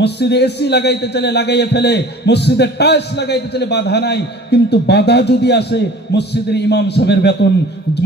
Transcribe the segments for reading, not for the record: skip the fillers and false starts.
মসজিদে এসি লাগাইতে চলে লাগাইয়ে ফেলে, মসজিদে টাইলস লাগাইতে চলে বাধা নাই, কিন্তু বাধা যদি আসে মসজিদের ইমাম সাহেবের বেতন,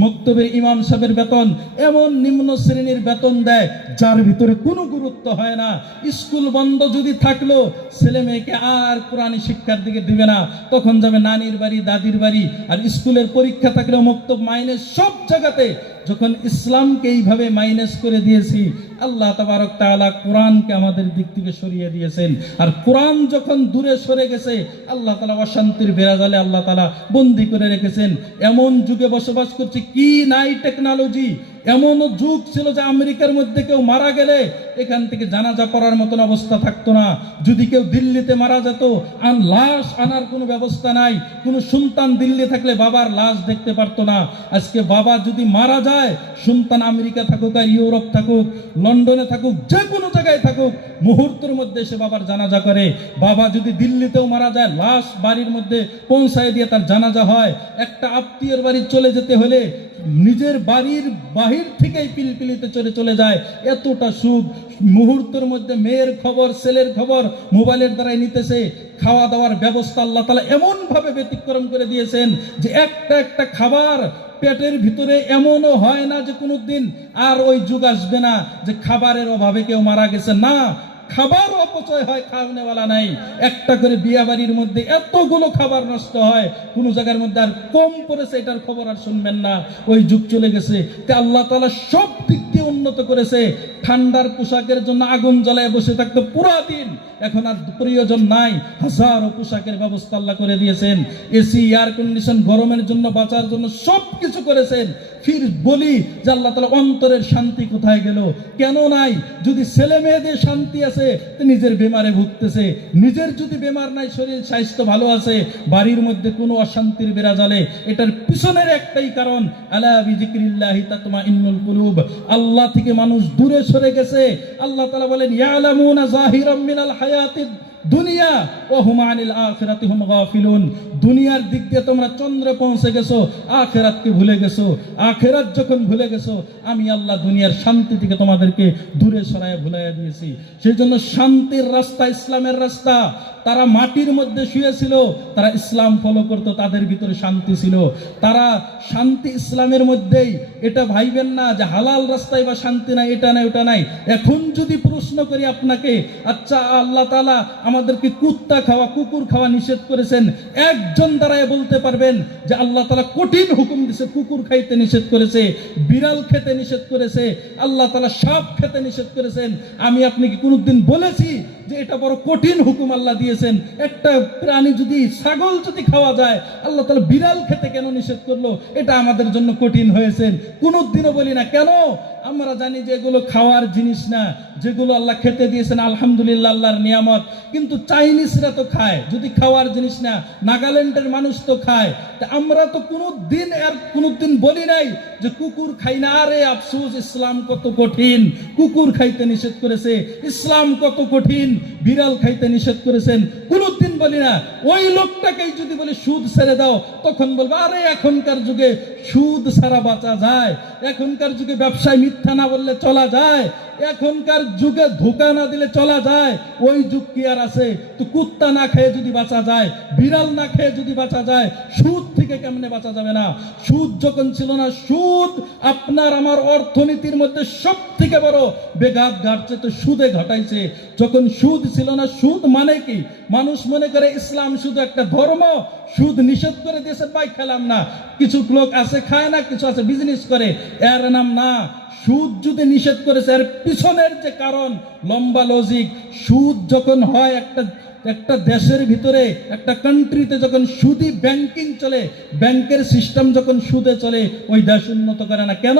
মক্তবের ইমাম সাহেবের বেতন এমন নিম্ন শ্রেণীর বেতন দেয় যার ভিতরে কোনো গুরুত্ব হয় না। স্কুল বন্ধ যদি থাকলো ছেলে মেয়েকে আর কোরআনী শিক্ষার দিকে দিবে না, তখন যাবে নানির বাড়ি দাদির বাড়ি। আর স্কুলের পরীক্ষা থাকলেও মক্তব মাইনাস সব জায়গাতে। যখন ইসলামকে এইভাবে মাইনাস করে দিয়েছি, আল্লাহ তাবারক তাআলা কোরআনকে আমাদের দিক থেকে সরিয়ে দিয়েছেন। আর কোরআন যখন দূরে সরে গেছে, আল্লাহ তাআলা অশান্তির বেড়াজালে আল্লাহ তাআলা বন্দী করে রেখেছেন। এমন যুগে বসবাস করছি কি নাই টেকনোলজি। এমনও যুগ ছিল যে আমেরিকার মধ্যে কেউ মারা গেলে এখান থেকে জানাজা পড়ার মতন অবস্থা থাকতো না। যদি কেউ দিল্লিতে মারা যেত, লাশ আনার কোনো ব্যবস্থা নাই। কোনো সন্তান দিল্লি থাকলে বাবার লাশ দেখতে পারতো না। আজকে বাবা যদি মারা যায়, সন্তান আমেরিকা থাকুক আর ইউরোপ থাকুক, লন্ডনে থাকুক, যে কোনো জায়গায় থাকুক, মুহূর্তের মধ্যে সে বাবার জানাজা করে। বাবা যদি দিল্লিতেও মারা যায়, লাশ বাড়ির মধ্যে পৌঁছায় দিয়ে তার জানাজা হয়। একটা আত্মীয়ের বাড়ি চলে যেতে হলে নিজের বাড়ির বাহির থেকেই পিলপিলিতে চলে যায়। এতটা সুখ মুহূর্তের মধ্যে মেয়ের খবর ছেলের খবর মোবাইলের দ্বারাই নিতেছে। খাওয়া দাওয়ার ব্যবস্থা আল্লাহ তাআলা এমন ভাবে ব্যতিক্রম করে দিয়েছেন যে একটা খাবার পেটের ভিতরে এমনও হয় না যে কোনোদিন আর ওই যুগ আসবে না যে খাবারের অভাবে কেউ মারা গেছে। না, খাবার অপচয় হয়, খাওয়ানেওয়ালা নাই। একটা করে বিয়া বাড়ির মধ্যে এতগুলো খাবার নষ্ট হয়, কোন জায়গার মধ্যে আর কম পড়েছে এটার খবর আর শুনবেন না। ওই যুগ চলে গেছে। আল্লাহ তাআলা সব দিক দিয়ে উন্নত করেছে। ঠান্ডার পোশাকের জন্য আগুন জ্বালায় বসে থাকতো পুরা দিন, এখন আর প্রয়োজন নাই। হাজারো পোশাকের ব্যবস্থা আল্লাহ করে দিয়েছেন। এসি, এয়ার কন্ডিশন, গরমের জন্য বাঁচার জন্য সব কিছু করেছেন। ফির বলি যে আল্লাহ তাআলা অন্তরের শান্তি কোথায় গেল? কেন নাই? যদি ছেলে মেয়েদের শান্তি আছে, নিজের বেমারে ভুগতেছে। নিজের যদি বেমার নাই, শরীর স্বাস্থ্য ভালো আছে, বাড়ির মধ্যে কোনো অশান্তির বেড়াজালে। এটার পিছনের একটাই কারণ, আলা বিযিকরিল্লাহি তাতমাইন্নুল কুলুব। আল্লাহ থেকে মানুষ দূরে সরে গেছে। আল্লাহ তাআলা বলেন, ইয়ালামুনা যাহিরাম মিনাল হায়াতিদ দুনিয়া ওয়া হুম আনিল আখিরাতি হুম গাফিলুন। দুনিয়ার দিক দিয়ে তোমরা চন্দ্রে পৌঁছে গেছো, আখিরাতকে ভুলে গেছো। আখিরাত যখন ভুলে গেছো, আমি আল্লাহ দুনিয়ার শান্তি থেকে তোমাদেরকে দূরে সরায় ভুলাইয়া দিয়েছি। সেই জন্য শান্তির রাস্তা ইসলামের রাস্তা। তারা মাটির মধ্যে শুয়েছিল, তারা ইসলাম ফলো করতো, তাদের ভিতরে শান্তি ছিল। তারা শান্তি ইসলামের মধ্যেই। এটা ভাইবেন না যে হালাল রাস্তায় বা শান্তি নাই, এটা নাই ওটা নাই। এখন যদি প্রশ্ন করি আপনাকে, আচ্ছা আল্লাহ তাআলা আমাদেরকে কুত্তা খাওয়া কুকুর খাওয়া নিষেধ করেছেন, একজন দ্বারাই বলতে পারবেন যে আল্লাহ তাআলা কঠিন হুকুম দিয়েছে, কুকুর খাইতে নিষেধ করেছে, বিড়াল খেতে নিষেধ করেছে, আল্লাহ তাআলা সাপ খেতে নিষেধ করেছেন? আমি আপনি কি কোনোদিন বলেছি যে এটা বড় কঠিন হুকুম আল্লাহ দিয়েছেন? একটা প্রাণী যদি, ছাগল যদি খাওয়া যায়, আল্লাহ তাআলা বিড়াল খেতে কেন নিষেধ করলো? এটা আমাদের জন্য কঠিন হয়েছে। কোনোদিনও বলি না। কেন? আমরা জানি যে এগুলো খাওয়ার জিনিস না, যেগুলো আল্লাহ খেতে দিয়েছেন আলহামদুলিল্লাহ আল্লাহর নিয়ামত। কিন্তু চাইনিজরা তো খায়, যদি খাওয়ার জিনিস না। নাগাল্যান্ডের মানুষ তো খায়। তা আমরা তো কোনোদিন বলি নাই যে কুকুর খাই না। আরে আফসোস, ইসলাম কত কঠিন। কুকুর খাইতে নিষেধ করেছে, ইসলাম কত কঠিন। বিড়াল খাইতে নিষেধ করেছেন, কোনোদিন বলি না। ওই লোকটাকেই যদি বলি সুদ ছেড়ে দাও, তখন বলবো আরে এখনকার যুগে সুদ ছাড়া বাঁচা যায়, এখনকার যুগে ব্যবসায় মিথ্যা না বললে চলা যায়, এখনকার যুগে ধোঁকা না দিলে চলা যায়। ওই যুগ কি আর আছে? তো কুত্তা না খেয়ে যদি বাঁচা যায়, বিড়াল না খেয়ে যদি বাঁচা যায়, সুদ থেকে কেমনে বাঁচা যাবে না? সুদ যখন ছিল না, সুদ আপনার আমার অর্থনীতির মধ্যে সব থেকে বড় বেঘাত ঘাটছে, তো সুদে ঘটাইছে। যখন সুদ ছিল না, সুদ মানে কি? মানুষ মনে করে ইসলাম শুধু একটা ধর্ম, সুদ নিষেধ করে দিয়েছে, ভাই খেলাম না। কিছু লোক আছে খায় না, কিছু আছে বিজনেস করে, এর নাম না। সুদ যদি নিষেধ করেছে, এর পিছনের যে কারণ লম্বা লজিক। সুদ যখন হয় একটা দেশের ভিতরে, একটা কান্ট্রিতে যখন সুদি ব্যাংকিং চলে, ব্যাংকের সিস্টেম যখন সুদে চলে, ওই দেশ উন্নত করে না। কেন?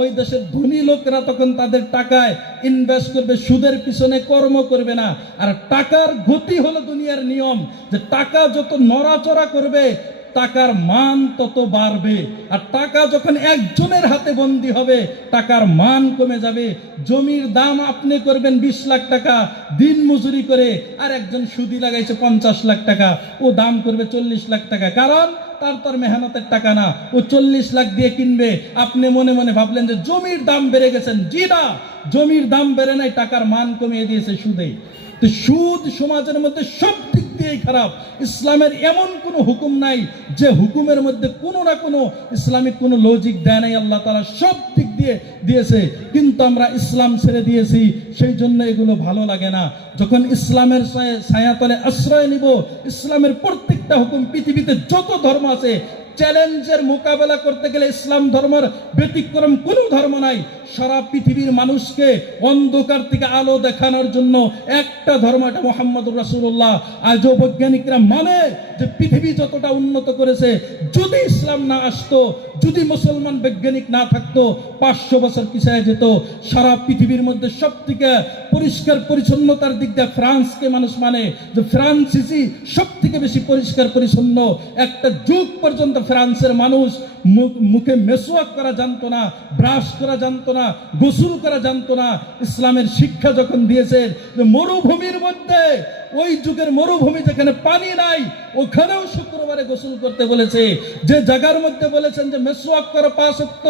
ওই দেশের ধনী লোকেরা তখন তাদের টাকায় ইনভেস্ট করবে, সুদের পিছনে কর্ম করবে না। আর টাকার গতি হলো দুনিয়ার নিয়ম, যে টাকা যত নড়াচড়া করবে, টাকার মান তত বাড়বে। আর টাকা যখন একজনের হাতে বন্দী হবে, টাকার মান কমে যাবে। জমির দাম আপনি করবেন 20 লাখ টাকা দিন মজুরি করে, আর একজন সুদি লাগাইছে 50 লাখ টাকা, ও দাম করবে 40 লাখ টাকা। কারণ তার মেহনতের টাকা না, ও 40 লাখ দিয়ে কিনবে। আপনি মনে মনে ভাবলেন যে জমির দাম বেড়ে গেছেন। জি না, জমির দাম বেড়ে নাই, টাকার মান কমিয়ে দিয়েছে সুদে। তো সুদ সমাজের মধ্যে সব দিক দিয়েই খারাপ। ইসলামের এমন কোনো হুকুম নাই যে হুকুমের মধ্যে কোনো না কোনো ইসলামিক কোনো লজিক দেয় নাই। আল্লাহ তাআলা সব দিক দিয়ে দিয়েছে, কিন্তু আমরা ইসলাম ছেড়ে দিয়েছি, সেই জন্য এগুলো ভালো লাগে না। যখন ইসলামের ছায়াতলে আশ্রয় নিব, ইসলামের প্রত্যেকটা হুকুম, পৃথিবীতে যত ধর্ম আছে, চ্যালেঞ্জের মোকাবেলা করতে গেলে ইসলাম ধর্মের ব্যতিক্রম কোনো ধর্ম নাই। সারা পৃথিবীর মানুষকে অন্ধকার থেকে আলো দেখানোর জন্য একটা ধর্ম, এটা মুহাম্মদুর রাসূলুল্লাহ। আজও বৈজ্ঞানিকরা মানে যে পৃথিবী যতটা উন্নত করেছে, যদি ইসলাম না আসতো, যদি মুসলমান বৈজ্ঞানিক না থাকতো, 500 বছর পিছিয়ে যেত। সারা পৃথিবীর মধ্যে সব থেকে পরিষ্কার পরিচ্ছন্নতার দিক দিয়ে ফ্রান্সকে মানুষ মানে, যে ফ্রান্সিসি সব থেকে বেশি পরিষ্কার পরিচ্ছন্ন। একটা যুগ পর্যন্ত ফ্রান্সের মানুষ মুখে মেসওয়াক করা জানতো না, ব্রাশ করা জানতো না, গোসল করা জানতো না। ইসলামের শিক্ষা যখন দিয়েছেন যে মরুভূমির মধ্যে, ওই যুগের মরুভূমি যেখানে পানি নাই, ওখানেও শুক্রবারে গোসল করতে বলেছে। যে জায়গার মধ্যে বলেছেন যে মেসওয়াক করো 5 ওয়াক্ত,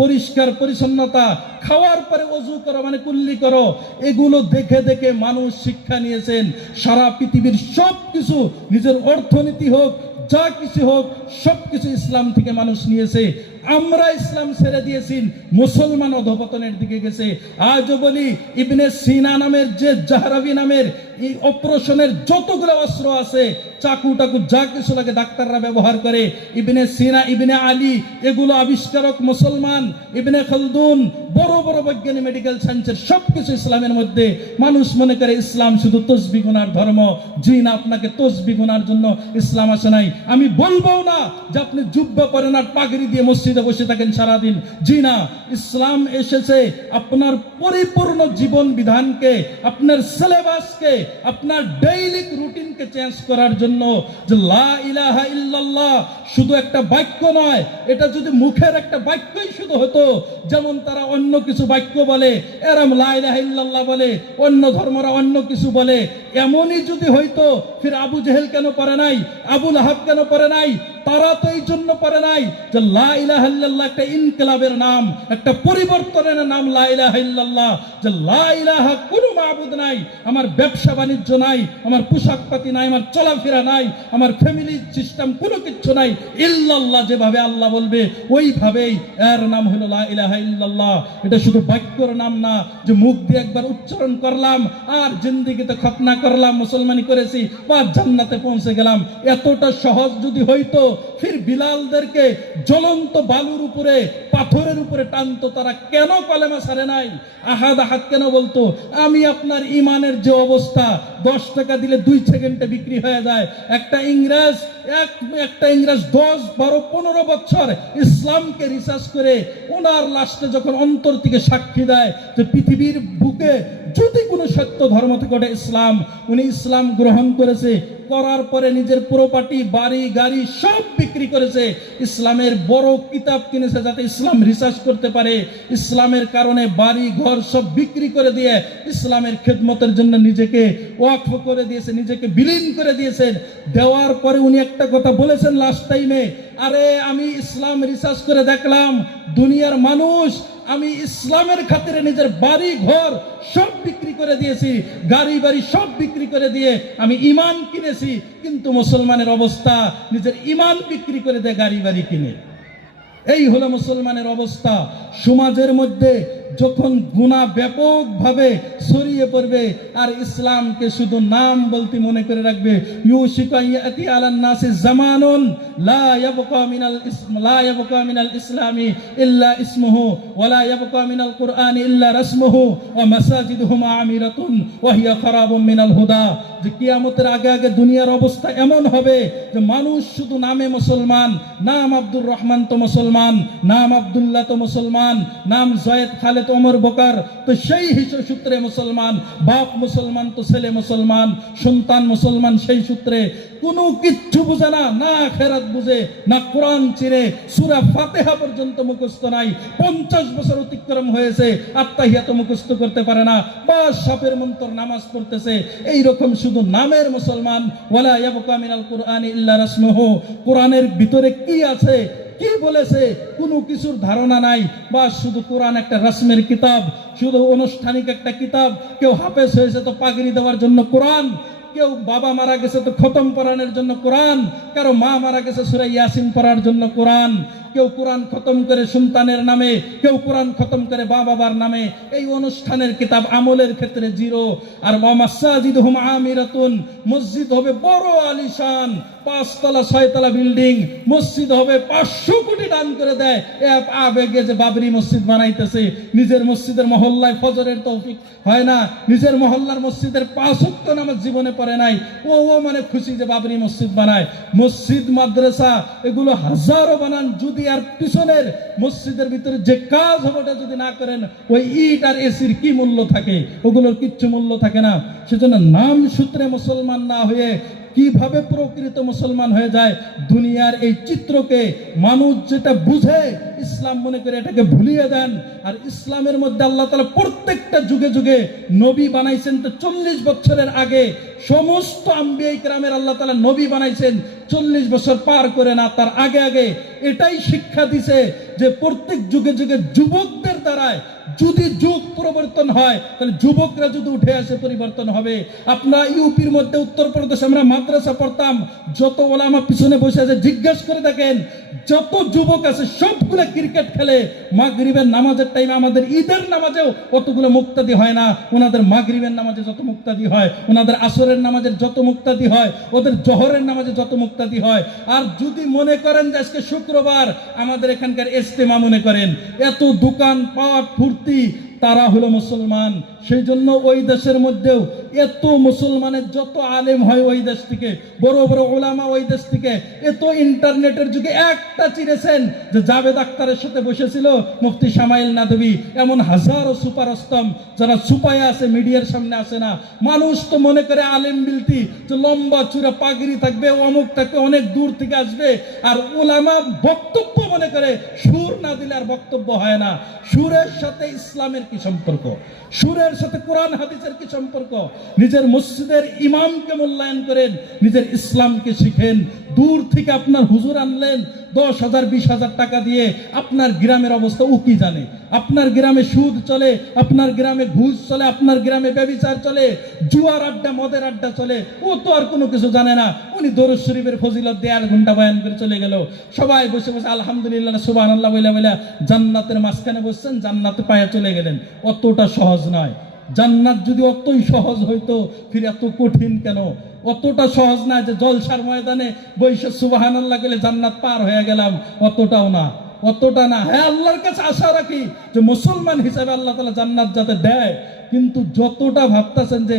পরিষ্কার পরিচ্ছন্নতা, খাওয়ার পরে ওযু করো মানে কুল্লি করো, এগুলো দেখে দেখে মানুষ শিক্ষা নিয়েছেন। সারা পৃথিবীর সব কিছু, নিজের অর্থনীতি হোক, যা কিছু হোক, সবকিছু ইসলাম থেকে মানুষ নিয়েছে। আমরা ইসলাম ছেড়ে দিয়েছি, মুসলমান অধপতনের দিকে গেছে। আজও বলি, ইবনে সিনা নামের, যে জাহরাবি নামের এই অপারেশনের যতগুলো অস্ত্র আছে, চাকু টাকু যা কিছু লাগে ডাক্তাররা ব্যবহার করে, ইবনে সিনা, ইবনে আলী, এগুলো আবিষ্কারক মুসলমান। ইবনে খালদুন, বড় বড় বৈজ্ঞানিক, মেডিকেল সায়েন্সের সবকিছু ইসলামের মধ্যে। মানুষ মনে করে ইসলাম শুধু তসবিহ গুনার ধর্ম। জি না, আপনাকে তসবিহ গুনার জন্য ইসলাম আসে নাই। আমি বলবো না যে আপনি জুব্বা পরেন আর পাগড়ি দিয়ে মসজিদে বসে থাকেন সারাদিন। জি না, ইসলাম এসেছে আপনার পরিপূর্ণ জীবন বিধানকে, আপনার সিলেবাসকে, আপনার ডেইলি রুটিনকে চেঞ্জ করার জন্য। যে লা ইলাহা ইল্লাল্লাহ শুধু একটা বাক্য নয়, এটা যদি মুখের একটা বাক্যই শুধু হতো, যেমন তারা অন্য কিছু বাক্য বলে, এরম লা ইলাহা ইল্লাল্লাহ বলে, অন্য ধর্মরা অন্য কিছু বলে, এমনই যদি হইতো, ফির আবু জেহেল কেন পারে নাই, আবু লাহাব কেন পারে নাই? তারা তো এই জন্য পারে নাই যে লা ইলাহা ইল্লাল্লাহ একটা ইনকিলাবের নাম, একটা পরিবর্তনের নাম। লা ইলাহা ইল্লাল্লাহ, যে লা ইলাহা, কোনো মাবুদ নাই, আমার ব্যবসা বাণিজ্য নাই, আমার পোশাক পাতি নাই, আমার চলাফেরা নাই, আমার ফ্যামিলি সিস্টেম কোনো কিছু নাই, ইল্লাল্লাহ যেভাবে আল্লাহ বলবে ওইভাবেই, এর নাম হলো লা ইলাহা ইল্লাল্লাহ। এটা শুধু বাক্যর নাম না যে মুখ দিয়ে একবার উচ্চারণ করলাম আর জিন্দেগিতে খতনা করলাম, মুসলমানি করেছি বা জান্নাতে পৌঁছে গেলাম। এতটা সহজ যদি হইতো, ফির বিলালদেরকে জ্বলন্ত বালুর উপরে, পাথরের উপরে টানতো, তারা কেন কলেমা ছাড়ে নাই? আহাদ আহাদ কেন বলতো? আমি আপনার ইমানের যে অবস্থা, 10 টাকা দিলে 2 সেকেন্ডে বিক্রি হয়ে যায়। একটা ইংরেজ 10, 12, 15 বছর ইসলামকে রিসার্চ করে, ওনার লাস্টে যখন অন্তর থেকে সাক্ষী দেয় যে পৃথিবীর বুকে যদি কোনো সত্য ধর্ম থেকে ওটা ইসলাম, উনি ইসলাম গ্রহণ করেছে। করার পরে নিজের প্রপার্টি, বাড়ি গাড়ি সব বিক্রি করেছে, ইসলামের বড় কিতাব কিনেছে যাতে ইসলাম রিসার্চ করতে পারে। ইসলামের কারণে বাড়ি ঘর সব বিক্রি করে দিয়ে ইসলামের খেদমতের জন্য নিজেকে ওয়াকফ করে দিয়েছে, নিজেকে বিলীন করে দিয়েছেন। দেওয়ার পরে উনি একটা কথা বলেছেন লাস্ট টাইমে, আরে আমি ইসলাম রিসার্চ করে দেখলাম, দুনিয়ার মানুষ, আমি ইসলামের খাতিরে নিজের বাড়ি ঘর সব বিক্রি করে দিয়েছি, গাড়ি বাড়ি সব বিক্রি করে দিয়ে আমি ঈমান কিনেছি। কিন্তু মুসলমানের অবস্থা, নিজের ঈমান বিক্রি করে দেয় গাড়ি বাড়ি কিনে। এই হলো মুসলমানের অবস্থা। সমাজের মধ্যে যখন গুনাহ ব্যাপকভাবে ছড়িয়ে পড়বে আর ইসলামকে শুধু নাম বলতে মনে করে রাখবে, ইউশিকু ইয়াতি আলান নাসি জামানুন লা ইয়াবকা মিনাল ইসলামি ইল্লা ইসমুহু ওয়া লা ইয়াবকা মিনাল কুরআনি ইল্লা রাসমুহু ওয়া মাসাজিদুহুম আমিরাতুন ওয়া হিয়া খারাবুম মিনাল হুদা। যে কিয়ামতের আগে আগে দুনিয়ার অবস্থা এমন হবে যে মানুষ শুধু নামে মুসলমান, নাম আব্দুর রহমান তো মুসলমান, নাম আব্দুল্লাহ তো মুসলমান, নাম জয়েদ খালেদ হযরত ওমর বকর। তো সেই হিসেবে সূত্রে মুসলমান, বাপ মুসলমান তো ছেলে মুসলমান, সন্তান মুসলমান, সেই সূত্রে কোনো কিচ্ছু বুঝে না, না আখিরাত বুঝে, না কোরআন চিনে, সূরা ফাতিহা পর্যন্ত মুখস্থ নাই, 50 বছর অতিক্রম হয়েছে, আত্তাহিয়াত মুখস্থ করতে পারে না, বা সাপের মন্ত্র নামাজ পড়তেছে। এই রকম শুধু নামের মুসলমান। ওয়ালা ইয়াবকা মিনাল কুরআনি ইল্লা রাসমুহু, কোরআনের ভিতরে কি আছে, কি বলেছে, কোনো কিছুর ধারণা নাই। বা শুধু কোরআন একটা রাসমের কিতাব, শুধু আনুষ্ঠানিক একটা কিতাব। কেউ হাফেজ হয়েছে তো পাগড়ি দেওয়ার জন্য কোরআন, কেউ বাবা মারা গেছে তো খতম পড়ানোর জন্য কোরআন, কারো মা মারা গেছে সূরা ইয়াসিন পড়ার জন্য কোরআন। কেউ কোরআন খতম করে সন্তানের নামে, কেউ কোরআন খতম করে বাবার নামে। এই অনুষ্ঠানের কিতাব আমলের ক্ষেত্রে জিরো। আর মাসাজিদুহুম আমিরাতুন, মসজিদ হবে বড় আলিশান, 5 তলা 6 তলা বিল্ডিং, মসজিদ হবে 500 কোটি দান করে দেয়। আবেগে যে বাবরি মসজিদ বানাইতেছে, নিজের মসজিদের মহল্লায় ফজরের তৌফিক হয় না, নিজের মহল্লার মসজিদের 5 ওয়াক্ত নামাজ জীবনে পড়ে নাই, ও মানে খুশি যে বাবরি মসজিদ বানায়। মসজিদ মাদ্রাসা এগুলো হাজারো বানান, যদি আর পিছনের মসজিদের ভিতরে যে কাজ হবে ওটা যদি না করেন, ওই ইট আর এসির কি মূল্য থাকে? ওগুলোর কিচ্ছু মূল্য থাকে না। সেজন্য নাম সূত্রে মুসলমান না হয়ে কিভাবে প্রকৃত মুসলমান হয়ে যায়? দুনিয়ার এই চিত্রকে মানুষ যেটা বুঝে ইসলাম মনে করে এটাকে ভুলিয়ে দেন। আর ইসলামের মধ্যে আল্লাহ তাআলা প্রত্যেকটা যুগে যুগে নবী বানাইছেন। তো 40 বছরের আগে সমস্ত আম্বিয়া ইকরামের আল্লাহ তাআলা নবী বানাইছেন 40 বছর পার করে না, তার আগে আগে। এটাই শিক্ষা দিছে যে প্রত্যেক যুগে যুগে যুবকদের দ্বারায় যদি যুগ পরিবর্তন হয়, তাহলে যুবকরা যদি উঠে আসে পরিবর্তন হবে। আপনার ইউপির মধ্যে উত্তরপ্রদেশে আমরা মাদ্রাসা পড়তাম, যত ওলামা পিছনে বসে আছে জিজ্ঞেস করে দেখেন, যত যুবক আছে সবগুলো ক্রিকেট খেলে। মাগরিবের নামাজের টাইমে, আমাদের ঈদের নামাজেও অতগুলো মুক্তাদি হয় না, ওনাদের মাগরিবের নামাজে যত মুক্তাদি হয়, ওনাদের আসরের নামাজের যত মুক্তাদি হয়, ওদের জোহরের নামাজে যত মুক্তাদি হয়। আর যদি মনে করেন যে আজকে শুক্রবার, আমাদের এখানকার ইজতেমা মনে করেন, এত দোকান পাট ফুর্তি, তারা হলো মুসলমান। সেই জন্য ওই দেশের মধ্যেও এত মুসলমানের যত আলেম হয় ওই দেশ থেকে, বড় বড় ওলামা ওই দেশ থেকে, এত ইন্টারনেটের যুগে একটা চিনেছেন যে জাভেদ আখতারের সাথে বসেছিল মুফতি শামাইল নাদবী। এমন হাজারো সুপারস্তম যারা সুপায় আছে, মিডিয়ার সামনে আসে না। মানুষ তো মনে করে আলেম বিলতি যে লম্বা চূড়া পাগড়ি থাকবে, অমুক থাকবে, অনেক দূর থেকে আসবে। আর ওলামা বক্তব্য মনে করে সুর না দিলে আর বক্তব্য হয় না। সুরের সাথে ইসলামের কি সম্পর্ক? সুরের সাথে কোরআন হাদিসের কি সম্পর্ক? নিজের মসজিদের ইমামকে মূল্যায়ন করেন, নিজের ইসলামকে শিখেন। দূর থেকে আপনার হুজুর আনলেন 10,000 20,000 টাকা দিয়ে, আপনার গ্রামের অবস্থা ও কি জানে? আপনার গ্রামে সুদ চলে, আপনার গ্রামে ঘুষ চলে, আপনার গ্রামে ব্যভিচার চলে, জুয়ার আড্ডা, মদের আড্ডা চলে, ও তো আর কোনো কিছু জানে না। উনি দরুদ শরীফের ফজিলত দিয়ে 1 ঘন্টা বয়ান করে চলে গেল। সবাই বসে বসে আলহামদুলিল্লাহ সুবহানাল্লাহ বলে বলে জান্নাতের মাঝখানে বসছেন, জান্নাতে পায়ে চলে গেলেন। অতটা সহজ নয়। জান্নাত যদি অতই সহজ হইতো, ফির এত কঠিন কেন? অতটা সহজ না যে জলসার ময়দানে বৈশে সুবহানাল্লাহ বলে জান্নাত পার হয়ে গেলাম, অতটাও না, অতটা না। হ্যাঁ, আল্লাহর কাছে আশা রাখি যে মুসলমান হিসাবে আল্লাহ তাআলা জান্নাত যাতে দেয়, কিন্তু যতটা ভাবতেছেন যে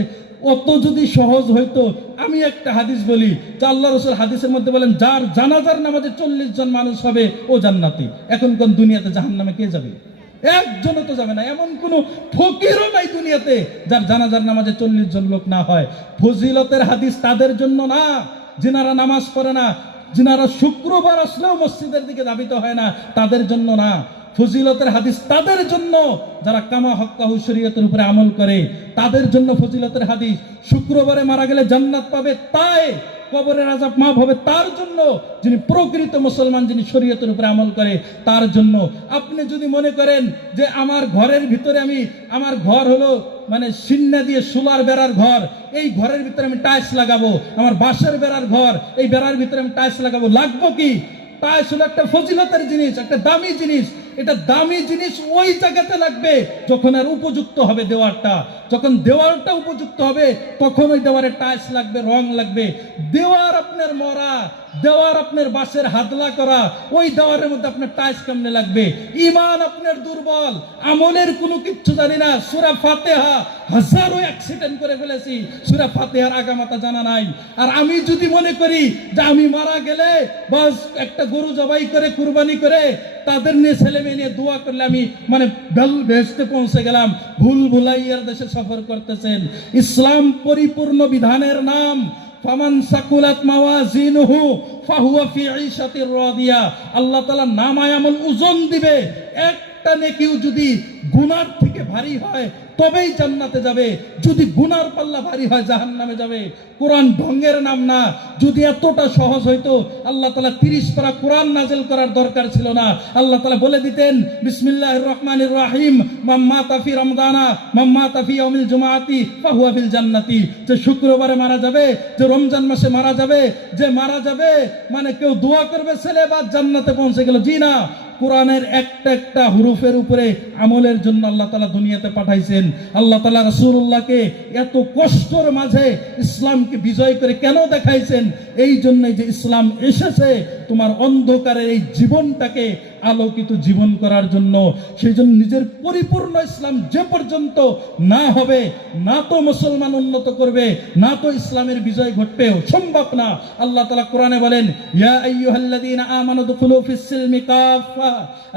অত যদি সহজ হইতো। আমি একটা হাদিস বলি যে আল্লাহ রাসূল হাদিসের মধ্যে বলেন, যার জানাজার নামাজে 40 জন মানুষ হবে ও জান্নাতি। এখন কোন দুনিয়াতে জাহান্নামে কে যাবে? একজনও তো যাবে না। এমন কোন ফকিরও নাই দুনিয়াতে যার জানাজার নামাজে 40 জন লোক না হয়। ফজিলতের হাদিস তাদের জন্য না যিনারা নামাজ পড়ে না, যিনারা শুক্রবার আসলেও মসজিদের দিকে ধাবিত হয় না, তাদের জন্য না। ফজিলতের হাদিস তাদের জন্য যারা কামা হক্কাহু শরীয়তের উপরে আমল করে, তাদের জন্য ফজিলতের হাদিস। শুক্রবারে মারা গেলে জান্নাত পাবে, তাই কবরের আযাব মাফ হবে তার জন্য, যিনি প্রকৃত মুসলমান, যিনি শরীয়তের উপরে আমল করে, তার জন্য। আপনি যদি মনে করেন যে আমার ঘরের ভিতরে আমার ঘর হলো মানে সিন্না দিয়ে সোলার বেড়ার ঘর, এই ঘরের ভিতরে আমি টাইলস লাগাবো, আমার বাঁশের বেড়ার ঘর, এই বেড়ার ভিতরে আমি টাইলস লাগাবো, লাগবো কি? টাইলস হলো একটা ফজিলতের জিনিস, একটা দামি জিনিস। এটা দামি জিনিস ওই জায়গাতে লাগবে যখন আর উপযুক্ত হবে দেওয়ালটা। যখন দেওয়ালটা উপযুক্ত হবে তখন ওই দেওয়ালে টাইলস লাগবে, রং লাগবে। দেওয়ার আপনার মরা, দেওয়ার আপনার বাঁশের হাতলা করা, ওই দেওয়ারের মধ্যে আপনার টাইলস কেমনে লাগবে? ঈমান আপনার দুর্বল, আমলের কোনো কিচ্ছু জানি না। সূরা ফাতিহা হাজারো অ্যাক্সিডেন্ট করে ফেলেছি, সূরা ফাতিহার আগামাতা জানা নাই। আর আমি যদি মনে করি যে আমি মারা গেলে বাস একটা গরু জবাই করে কুরবানি করে তাদের নিয়ে ছেলে মেয়ে নিয়ে দোয়া করলে আমি মানে বেহেশতে পৌঁছে গেলাম। ভুল ভুলাইয়ার দেশে সফর করতেছেন। ইসলাম পরিপূর্ণ বিধানের নাম। ফামান সাকুলাত মাওয়াজিনুহু ফাহুয়া ফি ঈশাতির রাদিয়া। আল্লাহ তাআলা নামায় আমল ওজন দিবে। একটা নেকিও যদি গুনার থেকে ভারী হয় তবেই জান্নাতে যাবে, যদি গুনার পাল্লা ভারী হয় জাহান্নামে যাবে। কোরআন ঢঙ্গের নাম না। যদি এতটা সহজ হইতো আল্লাহ তাআলা 30 পারা কোরআন নাযিল করার দরকার ছিল না। আল্লাহ তাআলা বলে দিতেন বিসমিল্লাহির রহমানির রহিম মাম্মা তাফি রমজানা মাম্মা তাফি ইয়াউমিল জুমাআতি ফাহুয়া ফিল জান্নাতি। যে শুক্রবারে মারা যাবে, যে রমজান মাসে মারা যাবে, যে মারা যাবে মানে কেউ দোয়া করবে ছেলে বা জান্নাতে পৌঁছে গেল। জি না, কোরআনের একটা একটা হুরুফের উপরে আমলের জন্য আল্লাহ তাআলা দুনিয়াতে পাঠাইছেন। আল্লাহ তাআলা রাসূলুল্লাহকে এত কষ্টের মাঝে ইসলামকে বিজয় করে কেন দেখাইছেন? এই জন্যই যে ইসলাম এসেছে তোমার অন্ধকারের এই জীবনটাকে আলোকিত জীবন করার জন্য। সেই জন্য নিজের পরিপূর্ণ ইসলাম যে পর্যন্ত না হবে, না তো মুসলমান উন্নত করবে, না তো ইসলামের বিজয় ঘটবে, সম্ভব না। আল্লাহ তাআলা কোরআনে বলেন ইয়া আইয়ুহাল্লাযীনা আমানু দুখুলু ফিস সিলমি কাফা।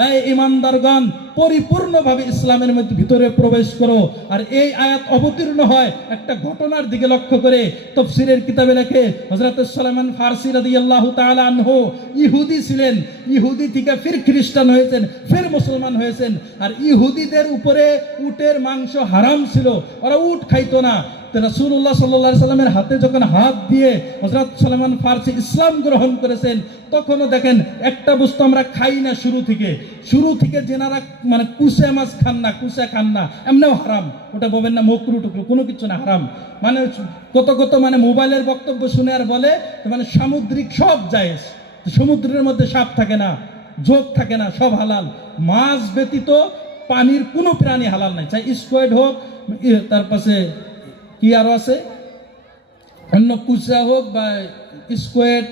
এই ঈমানদারগণ পরিপূর্ণভাবে ইসলামের ভিতরে প্রবেশ করো। আর এই আয়াত অবতীর্ণ হয় একটা ঘটনার দিকে লক্ষ্য করে। তাফসীরের কিতাবে লেখে হযরত সুলাইমান ফারসি রাদিয়াল্লাহু তাআলা আনহু ইহুদি ছিলেন, ইহুদি থেকে ফির খ্রিস্টান হয়েছেন, ফের মুসলমান হয়েছেন। আর ইহুদিদের উপরে উটের মাংস হারাম ছিল, ওরা উট খাইতো না। রাসূলুল্লাহ সাল্লাল্লাহু আলাইহি সাল্লামের হাতে যখন হাত দিয়ে হযরত সুলাইমান ফারসি ইসলাম গ্রহণ করেছেন, তখনও দেখেন একটা বস্তু আমরা খাই না শুরু থেকে যেনারা মানে কুসে মাছ খান না, কুসে খান না, এমনিও হারাম। ওটা বলবেন না মকরু টুকরু, কোনো কিছু না, হারাম। মানে কত মানে মোবাইলের বক্তব্য শুনে আর বলে মানে সামুদ্রিক সব জায়েজ, সমুদ্রের মধ্যে সাপ থাকে না, যোগ থাকে না, সব হালাল। মাছ ব্যতীত পানির কোনো প্রাণী হালাল নাই, চাই স্কোয়েড হোক, তার পাশে কি আরো আছে অন্য কুচা হোক বা স্কোয়েড,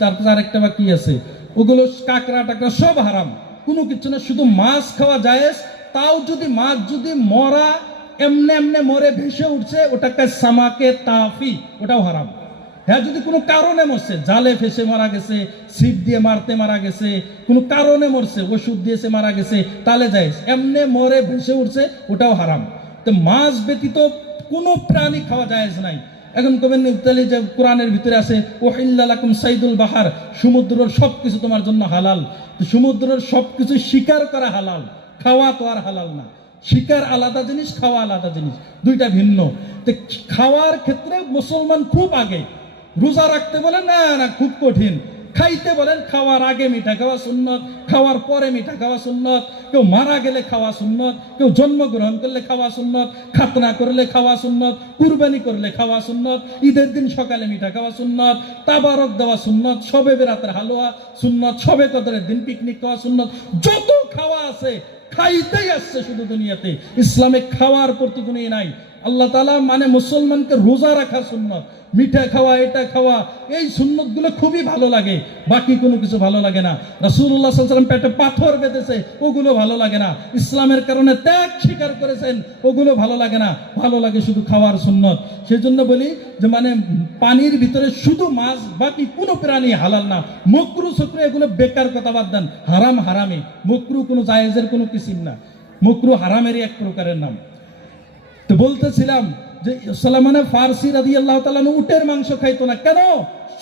তারপর আরেকটা বা কি আছে, ওগুলো কাঁকড়া টাকড়া সব হারাম, কোনো কিছু না, শুধু মাছ খাওয়া জায়েজ। তাও যদি মাছ যদি মরা এমনে এমনে মরে ভেসে উঠছে, ওটাকে সামাকে তাফি, ওটাও হারাম। হ্যাঁ, যদি কোনো কারণে মরছে, জালে ফেসে মারা গেছে, ছিপ দিয়ে মারতে মারা গেছে, কোনো কারণে মরছে, ওষুধ দিয়েছে মারা গেছে, তাহলে জায়েজ। এমনে মরে ভেসে উঠছে, ওটাও হারাম। তো মাছ ব্যতীত কোনো প্রাণী খাওয়া জায়েজ নাই। এখন কবেন তাহলে যে কোরআনের ভিতরে আছে ওহিল্লা লাকুম সাইদুল বাহার, সমুদ্রের সবকিছু তোমার জন্য হালাল। তো সমুদ্রের সবকিছু শিকার করা হালাল, খাওয়া তো আর হালাল না। শিকার আলাদা জিনিস, খাওয়া আলাদা জিনিস, দুইটা ভিন্ন। তো খাওয়ার ক্ষেত্রে মুসলমান খুব আগে। রোজা রাখতে বলেন না না খুব কঠিন, খাইতে বলেন খাওয়ার আগে মিঠা খাওয়া সুন্নত, খাওয়ার পরে মিঠা খাওয়া সুন্নত, কেউ মারা গেলে খাওয়া সুন্নত, কেউ জন্মগ্রহণ করলে খাওয়া সুন্নত, খাতনা করলে খাওয়া সুন্নত, কুরবানি করলে খাওয়া সুন্নত, ঈদের দিন সকালে মিঠা খাওয়া সুন্নত, তাবারক দেওয়া সুন্নত, শবে বেরাতের হালুয়া সুন্নত, শবে কদরের দিন পিকনিক খাওয়া সুন্নত। যত খাওয়া আছে খাইতেই আসছে শুধু দুনিয়াতে, ইসলামে খাওয়ার প্রতি কোনো নাই। আল্লাহ তাআলা মানে মুসলমানকে রোজা রাখা সুন্নত, মিঠা খাওয়া, এটা খাওয়া, এই সুন্নতগুলো খুবই ভালো লাগে, বাকি কোনো কিছু ভালো লাগে না। রাসূলুল্লাহ সাল্লাল্লাহু আলাইহি ওয়াসাল্লাম পেটে পাথর বেঁধেছে, ওগুলো ভালো লাগে না। ইসলামের কারণে ত্যাগ স্বীকার করেছেন, ওগুলো ভালো লাগে না। ভালো লাগে শুধু খাওয়ার সুন্নত। সেই জন্য বলি যে মানে পানির ভিতরে শুধু মাছ, বাকি কোনো প্রাণী হালাল না। মকরু সকরু এগুলো বেকার কথা, বাদ দেন। হারাম হারামি, মকরু কোনো জায়েজের কোনো কিছুই না, মকরু হারামেরই এক প্রকারের নাম। তো বলতেছিলাম যে সুলাইমান ফারসি রাদিয়াল্লাহু তাআলা উটের মাংস খাইতো না। কেন?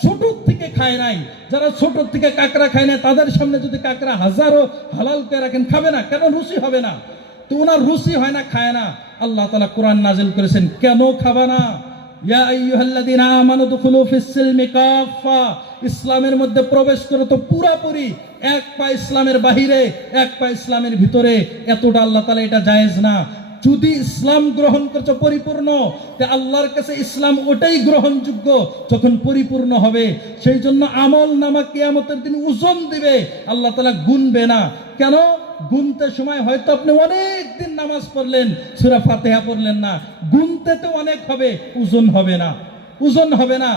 ছোট থেকে খায় নাই। যারা ছোট থেকে কাঁকড়া খায় না, তাদের সামনে যদি কাঁকড়া হাজারো হালাল করে রাখেন, খাবে না। কেন? রুচি হবে না। তো ওনার রুচি হয় না, খায় না। আল্লাহ তাআলা কোরআন নাজিল করেছেন, কেন খাবা না? ইয়া আইয়ুহাল্লাযীনা আমানু দুখুলু ফিস সিলমি কাফা, ইসলামের মধ্যে প্রবেশ করো তো পুরাপুরি, এক পা ইসলামের বাহিরে, এক পা ইসলামের ভিতরে। এতটা আল্লাহ তাআলা এটা জায়েজ না। যদি ইসলাম গ্রহণ করছো পরিপূর্ণ, আল্লাহর কাছে ইসলাম ওটাই গ্রহণযোগ্য যখন পরিপূর্ণ হবে। সেই জন্য আমল নামা কিয়ামতের দিন ওজন দিবে, আল্লাহ তাআলা গুনবে না। কেন? গুনতে সময় হয়তো আপনি অনেক দিন নামাজ পড়লেন, সূরা ফাতিহা পড়লেন না, গুনতে তো অনেক হবে, ওজন হবে না, ওজন হবে না।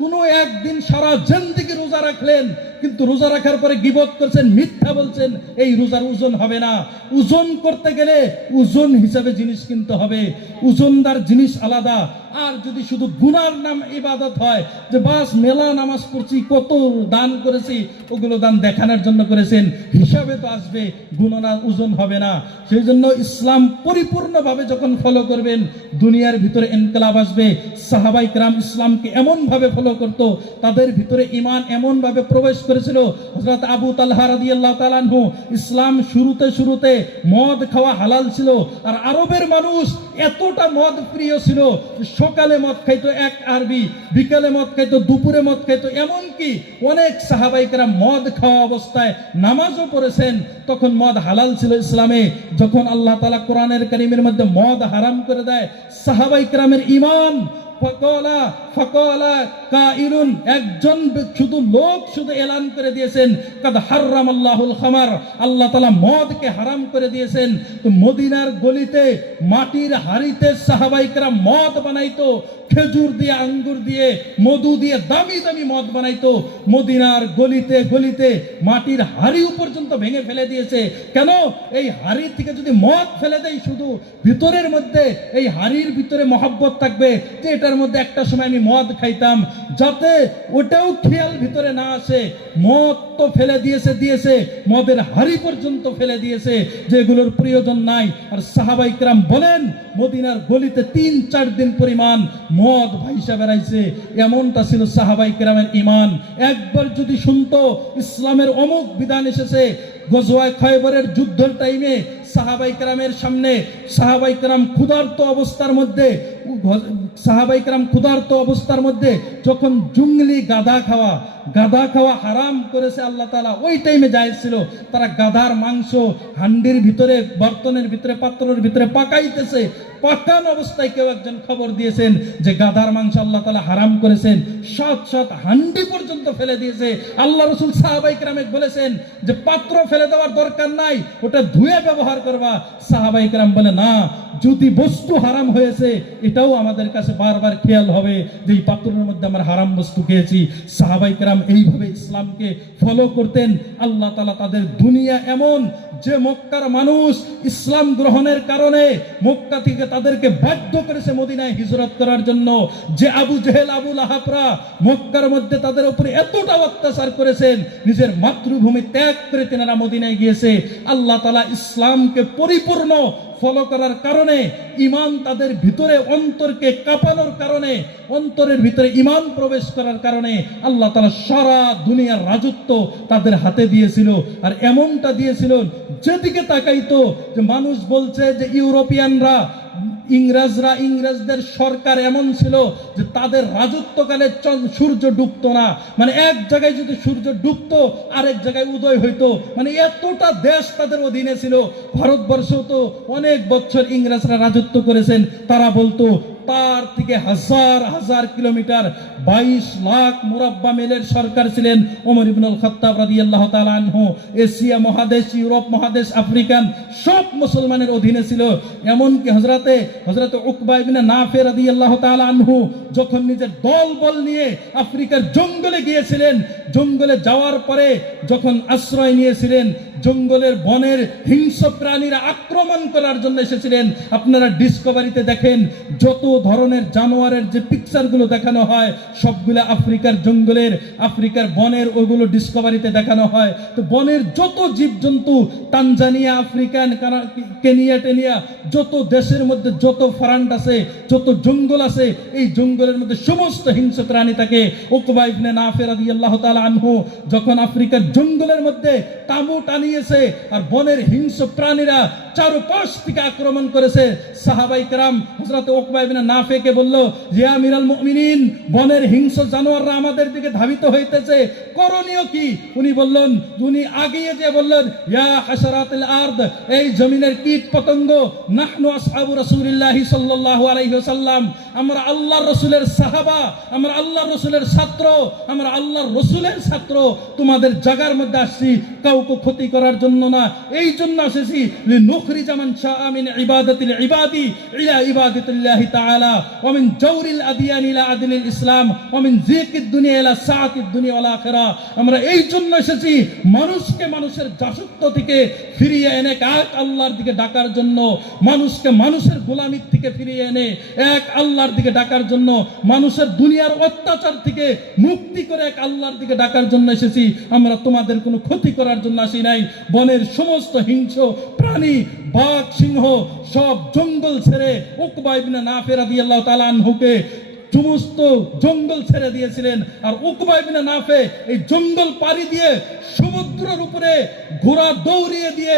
কোনো একদিন সারা জিন্দেগি রোজা রাখলেন কিন্তু রোজা রাখার পরে গীবত করছেন, মিথ্যা বলছেন, এই রোজার ওজন হবে না। ওজন করতে গেলে ওজন হিসাবে জিনিস কিনতে হবে, ওজনদার জিনিস আলাদা। আর যদি শুধু গুনার নাম ইবাদত হয়, যে বাস মেলা নামাজ পড়ছি, কত দান করেছি, ওগুলো দান দেখানোর জন্য করেছেন, হিসাবে তো আসবে, গুণনা ওজন হবে না। সেই জন্য ইসলাম পরিপূর্ণভাবে যখন ফলো করবেন, দুনিয়ার ভিতরে ইনকিলাব আসবে। সাহাবাই کرام ইসলামকে এমন ভাবে ফলো করত, তাদের ভিতরে ঈমান এমন ভাবে প্রবেশ করেছিল। হযরত আবু তালহা রাদিয়াল্লাহু তাআলা আনহু, ইসলাম শুরুতে মদ খাওয়া হালাল ছিল, আর আরবের মানুষ এতটা মদ প্রিয় ছিল, সকালে মদ খাইতো এক আরবি, বিকালে মদ খাইতো, দুপুরে মদ খাইতো। এমনকি অনেক সাহাবাই کرام মদ খাওয়া অবস্থায় নামাজও পড়েছেন, তখন মদ হালাল ছিল ইসলামে। যখন আল্লাহ তাআলা কোরআনের কারীমের মধ্যে মদ হারাম করে দেয়, সাহাবাই کرامের ঈমান ফাকালা কাইলুন, একজন শুধু লোক শুধু এলান করে দিয়েছেন, কাদ হারামাল্লাহুল খামার, আল্লাহ তাআলা মদকে হারাম করে দিয়েছেন। তো মদিনার গলিতে মাটির হাড়িতে সাহাবাই کرام মদ বানাইতো, খেজুর দিয়ে, আঙ্গুর দিয়ে, মধু দিয়ে দামি দামি মদ বানাইতো। মদিনার গলিতে গলিতে মাটির হাড়িও পর্যন্ত ভেঙে ফেলে দিয়েছে। কেন? এই হাড়ি থেকে যদি মদ ফেলে দেয়, শুধু ভিতরের মধ্যে এই হাড়ির ভিতরে মহব্বত থাকবে যে এটার মধ্যে একটা সময় আমি মদ খাইতাম, যাতে ওটাও খেয়াল ভিতরে না আসে। মদ তো ফেলে দিয়েছে, মদের হাড়ি পর্যন্ত ফেলে দিয়েছে, যেগুলোর প্রয়োজন নাই। আর সাহাবাই کرام বলেন, মদিনার গলিতে ৩-৪ দিন পরিমাণ মদ ভাইসা বেড়াইছে। এমনটা ছিল সাহাবাই کرامের ঈমান। একবার যদি শুনতো ইসলামের অমুক বিধান এসেছে, গজওয়া খয়বরের যুদ্ধের টাইমে সাহাবাই کرامের সামনে সাহাবাই کرام ক্ষুধার্ত অবস্থার মধ্যে যখন জুংলি গাধা খাওয়া হারাম করেছে আল্লাহ তাআলা, ওই টাইমে জায়েজ ছিল। তারা গাধার মাংস হান্ডির ভিতরে, বর্তনের ভিতরে, পাত্রের ভিতরে পাকাইতেছে। পাকান অবস্থায় কেউ একজন খবর দিয়েছেন যে গাধার মাংস আল্লাহ তাআলা হারাম করেছেন, সাত হান্ডি পর্যন্ত ফেলে দিয়েছে। আল্লাহ রাসূল সাহাবাই کرامকে বলেছেন যে পাত্র ফেলে দেওয়ার দরকার নাই, ওটা ধুয়ে ব্যবহার করবা। সাহাবাই کرام বলে, না, যদি বস্তু হারাম হয়েছে এটাও আমাদের কাছে বারবার খেয়াল হবে যে এই পাত্রের মধ্যে আমরা হারাম বস্তু খেয়েছি। সাহাবাই کرام এইভাবে ইসলামকে ফলো করতেন। আল্লাহ তাআলা তাদের দুনিয়া এমন যে মক্কার মানুষ ইসলাম গ্রহণের কারণে মক্কা থেকে তাদেরকে বাধ্য করেছে মদিনায় হিজরত করার জন্য। যে আবু জেহেল, আবু লাহাবরা মক্কার মধ্যে তাদের উপরে এতটা অত্যাচার করেছেন, নিজের মাতৃভূমি ত্যাগ করে তেনারা মদিনায় গিয়েছে। আল্লাহ তাআলা ইসলামকে পরিপূর্ণ ফলো করার কারণে, ঈমান তাদের ভিতরে, অন্তরকে কাঁপানোর কারণে, অন্তরের ভিতরে ঈমান প্রবেশ করার কারণে আল্লাহ তাআলা সারা দুনিয়ার রাজত্ব তাদের হাতে দিয়েছিল। আর এমনটা দিয়েছিল, যেদিকে তাকাইতো যে মানুষ বলছে যে ইউরোপিয়ানরা, ইংরেজদের সরকার এমন ছিল যে তাদের রাজত্বকালে সূর্য ডুবতো না। মানে এক জায়গায় যদি সূর্য ডুবতো, আরেক জায়গায় উদয় হইতো। মানে এতটা দেশ তাদের অধীনে ছিল। ভারতবর্ষ তো অনেক বছর ইংরেজরা রাজত্ব করেছেন। তারা বলতো তার থেকে হাজার হাজার কিলোমিটার 22 লাখ মুরাব্বা মাইলের সরকার ছিলেন ওমর ইবনুল খাত্তাব রাদিয়াল্লাহু তাআলা আনহু। এশিয়া মহাদেশ, ইউরোপ মহাদেশ, আফ্রিকান সব মুসলমানের অধীনে ছিল। এমনকি হযরত উকবা ইবনে নাফি রাদিয়াল্লাহু তাআলা আনহু যখন নিজের দলবল নিয়ে আফ্রিকার জঙ্গলে গিয়েছিলেন, জঙ্গলে যাওয়ার পরে যখন আশ্রয় নিয়েছিলেন, জঙ্গলের বনের হিংস্র প্রাণীরা আক্রমণ করার জন্য এসেছিলেন। আপনারা ডিসকভারিতে দেখেন, যত ধরনের জানোয়ারের যে পিকচারগুলো দেখানো হয়, সবগুলো আফ্রিকার জঙ্গলের, আফ্রিকার বনের, ওইগুলো ডিসকভারিতে দেখানো হয়। তো বনের যত জীবজন্তু, তানজানিয়া, আফ্রিকান, কেনিয়া টেনিয়া, যত দেশের মধ্যে যত ফারান্ড আছে, যত জঙ্গল আছে, এই জঙ্গলের মধ্যে সমস্ত হিংস্র প্রাণী থাকে। উকবা ইবনে নাফি রাদিয়াল্লাহু তাআলা আনহু যখন আফ্রিকার জঙ্গলের মধ্যে তাঁবু টানিয়েছে আর বনের হিংস্র প্রাণীরা চারপাশ থেকে আক্রমণ করেছে, সাহাবাই کرام হযরত উকবা ইবনে নাফিকে বলল, ইয়া আমিরাল মুমিনিন, বনের হিংস্র জানোয়াররা আমাদের দিকে ধাবিত হইতেছে, করণীয় কি? উনি আগিয়ে যে বললেন, ইয়া হাশারাতিল আরদ, এই জমিনের কীট পতঙ্গ, নাহনু আসহাবু রাসূলিল্লাহি সাল্লাল্লাহু আলাইহি ওয়াসাল্লাম, আমরা আল্লাহর রাসূলের সাহাবা, আমরা আল্লাহর রাসূলের ছাত্র, আমরা আল্লাহর রাসূলের ছাত্র, তোমাদের জায়গার মধ্যে আসছি কাউকে ক্ষতি করার জন্য না, এই জন্য এসেছি ليخرج من شاء من عبادة العباد إلى عبادة الله تعالى ومن جور الأديان إلى عدل الإسلام ومن ضيق الدنيا إلى سعة الدنيا والآخرة আমরা এই জন্য এসেছি মানুষকে মানুষের দাসত্ব থেকে ফিরিয়ে এনে এক আল্লাহর দিকে ডাকার জন্য, মানুষকে মানুষের গোলামির থেকে ফিরিয়ে এনে এক আল্লাহর দিকে ডাকার জন্য, মানুষের দুনিয়ার অত্যাচার থেকে মুক্তি করে এক আল্লাহর দিকে ডাকার জন্য এসেছি। আমরা তোমাদের কোনো ক্ষতি করার জন্য আসি নাই। বনের সমস্ত হিংস্র প্রাণী, বাঘ, সিংহ সব জঙ্গল ছেড়ে উকবা ইবনে নাফি রাদিয়াল্লাহু তাআলা আনহুকে সমস্ত জঙ্গল ছেড়ে দিয়েছিলেন। আর উকবা ইবনে নাফি এই জঙ্গল পাড়ি দিয়ে সমুদ্রের উপরে ঘোড়া দৌড়িয়ে দিয়ে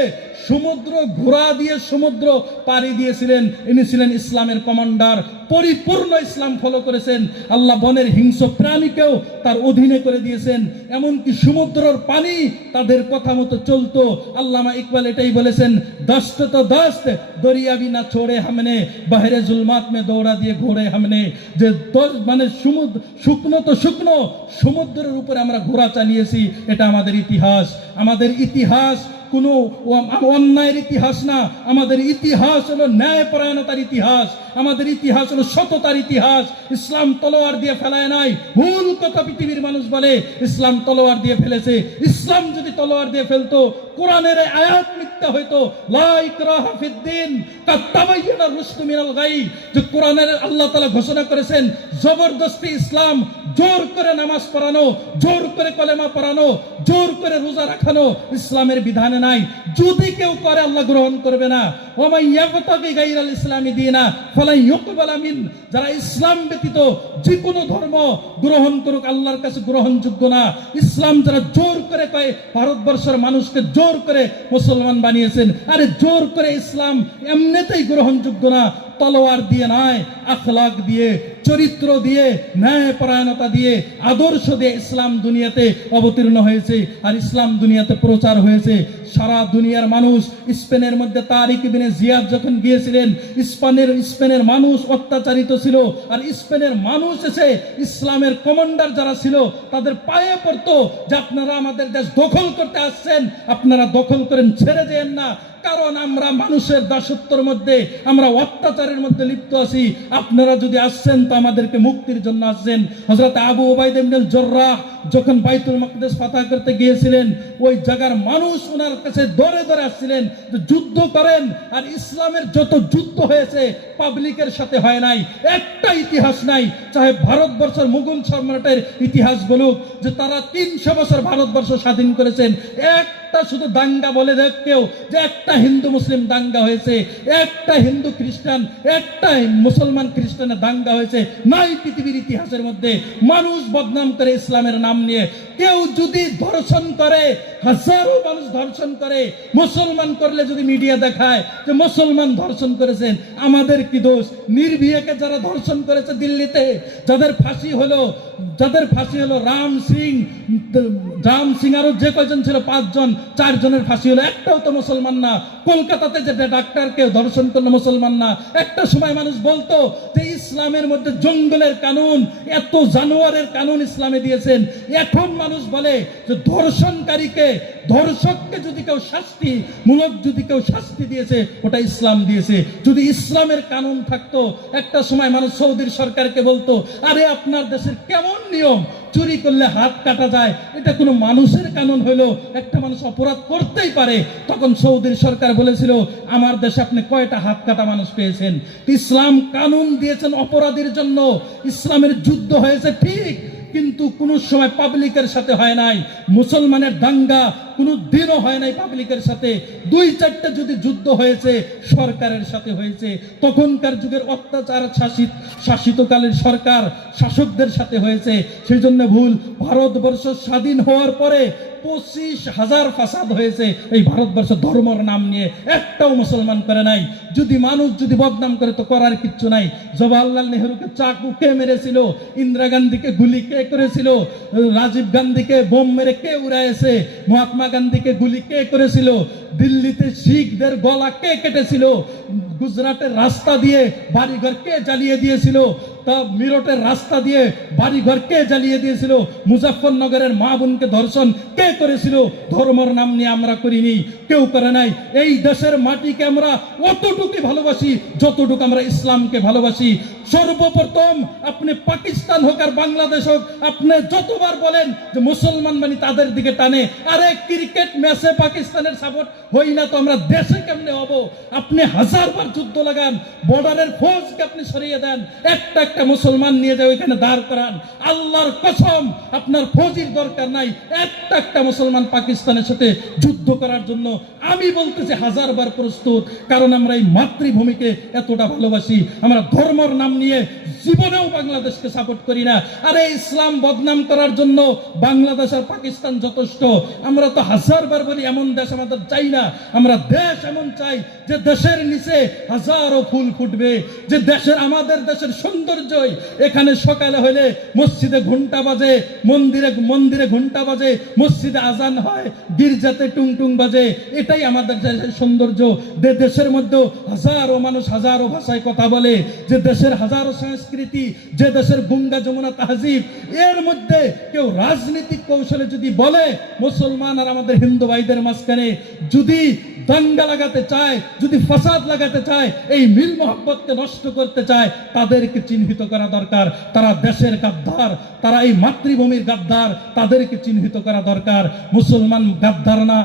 সমুদ্র পাড়ি দিয়েছিলেন। ইনি ছিলেন ইসলামের কমান্ডার, পরিপূর্ণ ইসলাম ফলো করেছেন। আল্লাহ বনের হিংস্র প্রাণীকেও তার অধীনে করে দিয়েছেন, এমনকি সমুদ্রের পানি তাদের কথা মতো চলতো। আল্লামা ইকবাল এটাই বলেছেন, দস্ত তো দস্ত দরিয়া বিনা ছোড়ে হামনে, বাহিরে জুলমাত মে দৌড়া দিয়ে ঘোড়ে হামনে, যে মানে শুকনো তো শুকনো সমুদ্রের উপরে আমরা ঘোড়া চালিয়েছি। এটা আমাদের ইতিহাস। আমাদের ইতিহাস কোনো অন্যায়ের ইতিহাস না, আমাদের ইতিহাস হলো ন্যায়পরায়ণতার ইতিহাস, আমাদের ইতিহাস হলো সততার ইতিহাস। ইসলাম তলোয়ার দিয়ে ফেলায় নাই। ভুল কথা পৃথিবীর মানুষ বলে ইসলাম তলোয়ার দিয়ে ফেলেছে। ইসলাম যদি তলোয়ার দিয়ে ফেলতো, কোরআনের আয়াত মিথ্যা হইতো, লা ইকরাহা ফিদ্দিন কাদ তাবায়্যানা রুশদু মিনাল গাই, যে কোরআনের আল্লাহ তাআলা ঘোষণা করেছেন জবরদস্তি ইসলাম, জোর করে নামাজ পড়ানো, জোর করে কলেমা পড়ানো, জোর করে রোজা রাখানো ইসলামের বিধানে নাই। যদি কেউ করে আল্লাহ গ্রহণ করবে না। ওয়া মান ইয়াবতাগি গায়রাল ইসলামি দীনা ফালা ইউকবালা মিন, যারা ইসলাম ব্যতীত যে কোনো ধর্ম গ্রহণ করুক আল্লাহর কাছে গ্রহণযোগ্য না। ইসলাম যারা জোর করে কয়, ভারতবর্ষের মানুষকে জোর করে মুসলমান বানিয়েছেন, আরে জোর করে ইসলাম এমনিতেই গ্রহণযোগ্য না। তলোয়ার দিয়ে নয়, আখলাক দিয়ে, চরিত্র দিয়ে, ন্যায়পরায়ণতা দিয়ে, আদর্শ দিয়ে ইসলাম দুনিয়াতে অবতীর্ণ হয়েছে আর ইসলাম দুনিয়াতে প্রচার হয়েছে। সারা দুনিয়ার মানুষ, স্পেনের মধ্যে তারিক ইবনে জিয়াদ যখন গিয়েছিলেন, স্পেনের মানুষ অত্যাচারিত ছিল, আর স্পেনের মানুষ এসে ইসলামের কমান্ডার যারা ছিল তাদের পায়ে পড়তো যে আপনারা আমাদের দেশ দখল করতে আসছেন, আপনারা দখল করেন, ছেড়ে যেন না, কারণ আমরা মানুষের দাসত্বের মধ্যে, আমরা অত্যাচারের মধ্যে লিপ্ত আছি। আপনারা যদি আসছেন তো আমাদেরকে মুক্তির জন্য আসছেন। হযরত আবু উবাইদা ইবনে জাররাহ যখন বাইতুল মাকদিস ফাতহ করতে গিয়েছিলেন, ওই জায়গার মানুষ ওনার কাছে দরে দরে আসছিলেন যে যুদ্ধ করেন। আর ইসলামের যত যুদ্ধ হয়েছে পাবলিকের সাথে হয় নাই। একটা ইতিহাস নাই, চাহে ভারতবর্ষের মুঘল সম্রাটের ইতিহাস বলুক যে তারা 300 বছর ভারতবর্ষ স্বাধীন করেছেন, একটা শুধু দাঙ্গা বলে দেখ কেউ যে একটা হিন্দু মুসলিম দাঙ্গা হয়েছে, একটা হিন্দু খ্রিস্টান, একটা মুসলমান খ্রিস্টানের দাঙ্গা হয়েছে নাই পৃথিবীর ইতিহাসের মধ্যে। মানুষ বদনাম করে ইসলামের নাম নিয়ে। কেউ যদি ধর্ষণ করে, হাজারো মানুষ ধর্ষণ করে, মুসলমান করলে যদি মিডিয়া দেখায় যে মুসলমান ধর্ষণ করেছেন, আমাদের কি দোষ? নির্ভীকে যারা ধর্ষণ করেছে দিল্লিতে, যাদের ফাঁসি হলো রাম সিং আরো যে কয়জন ছিল 5 জন, 4 জনের ফাঁসি হলো, একটাও তো মুসলমান না। কলকাতাতে যে ডাক্তারকে ধর্ষণ করলো মুসলমান না। একটা সময় মানুষ বলতো যে ইসলামের মধ্যে জঙ্গলের কানুন, এত জানোয়ারের কানুন ইসলামে দিয়েছেন। এখন মানুষ বলে যে ধর্ষককে যদি কেউ শাস্তি দিয়েছে ওটা ইসলাম দিয়েছে। যদি ইসলামের কানুন থাকতো, একটা সময় মানুষ সৌদির সরকারকে বলতো আরে আপনার দেশের কেমন নিয়ম, চুরি করলে হাত কাটা যায়, এটা কোনো মানুষের কানুন হলো, একটা মানুষ অপরাধ করতেই পারে। তখন সৌদির সরকার বলেছিল আমার দেশে আপনি কয়টা হাত কাটা মানুষ পেয়েছেন? ইসলাম কানুন দিয়েছেন অপরাধীর জন্য। ইসলামের যুদ্ধ হয়েছে ঠিক, কিন্তু কোন সময় পাবলিকের সাথে হয় নাই। মুসলমানের দাঙ্গা কোন দিনও হয় নাই পাবলিকের সাথে। 2-4টা যদি যুদ্ধ হয়েছে সরকারের সাথে হয়েছে, তখনকার যুগের অত্যাচার শাসিতকালের সরকার শাসকদের সাথে হয়েছে। সেই জন্য ভুল। ভারতবর্ষ স্বাধীন হওয়ার পরে 25,000 ফাসাদ হয়েছে এই ভারতবর্ষ ধর্মের নাম নিয়ে, একটাও মুসলমান করে নাই। মানুষ যদি বদনাম করে তো করার কিচ্ছু নাই। জওয়াহরলাল নেহরুকে চাকু কে মেরেছিল? ইন্দিরা গান্ধীকে গুলি কে করেছিল? রাজীব গান্ধীকে বোম মেরে কে উড়াইছে? মহাত্মা গান্ধীকে গুলি কে করেছিল? দিল্লিতে শিখদের গলা কে কেটেছিল? গুজরাটের রাস্তা দিয়ে বাড়িঘর কে জ্বালিয়ে দিয়েছিল? তা মিরটের রাস্তা দিয়ে বাড়িঘর কে জ্বালিয়ে দিয়েছিল, মুজাফফরনগরের মা বোনকে ধর্ষণ কে করেছিল, ধর্মের নাম নিয়ে আমরা করিনি, কেউ করে নাই। এই দেশের মাটিকে আমরা অতটুকু ভালোবাসি যতটুকু আমরা ইসলামকে ভালোবাসি। সর্বপ্রথম আপনি পাকিস্তান হোক আর বাংলাদেশ হোক, আপনি যতবার বলেন যে মুসলমান মানে তাদের দিকে টানে, আরে ক্রিকেট ম্যাচে পাকিস্তানের সাপোর্ট হই না তো আমরা দেশে কেমনে হব? আপনি হাজারবার যুদ্ধ লাগান, বর্ডারের ফৌজকে আপনি সরিয়ে দেন, একটা একটা মুসলমান নিয়ে যায় ওইখানে দাঁড় করান, আল্লাহর কসম আপনার ফৌজির দরকার নাই, একটা একটা মুসলমান পাকিস্তানের সাথে যুদ্ধ করার জন্য আমি বলতেছি হাজারবার প্রস্তুত। কারণ আমরা এই মাতৃভূমিকে এতটা ভালোবাসি, আমরা ধর্মের নাম নিয়ে জীবনেও বাংলাদেশকে সাপোর্ট করি না। আরে ইসলাম বদনাম করার জন্য বাংলাদেশ আর পাকিস্তান যথেষ্ট। আমরা তো হাজারবার বলি এমন দেশ আমাদের চাই না, আমরা দেশ এমন চাই যে দেশের নিচে হাজারো ফুল ফুটবে, যে দেশের আমাদের দেশের সৌন্দর্যই এখানে সকালে হলে মসজিদে ঘন্টা বাজে, মন্দিরে মন্দিরে ঘন্টা বাজে, মসজিদে আজান হয়, গির্জাতে টুং টুং বাজে, এটাই আমাদের দেশের সৌন্দর্য। যে দেশের মধ্যে হাজারো মানুষ হাজারো ভাষায় কথা বলে, যে দেশের হাজারো সংস্কৃতি, যে দেশের গঙ্গা যমুনা তাহজিব, এর মধ্যে কেউ রাজনৈতিক কৌশলে যদি বলে মুসলমান আর আমাদের হিন্দু ভাইদের মাঝখানে যদি দাঙ্গা লাগাতে চায়, যদি ফাসাদ লাগাতে চায়, এই মিল মোহাব্বতকে নষ্ট করতে চায়, তাদেরকে চিহ্নিত করা দরকার। তারা দেশের গাদ্দার, তারা এই মাতৃভূমির গাদ্দার, তাদেরকে চিহ্নিত করা দরকার। মুসলমান গাদ্দার না।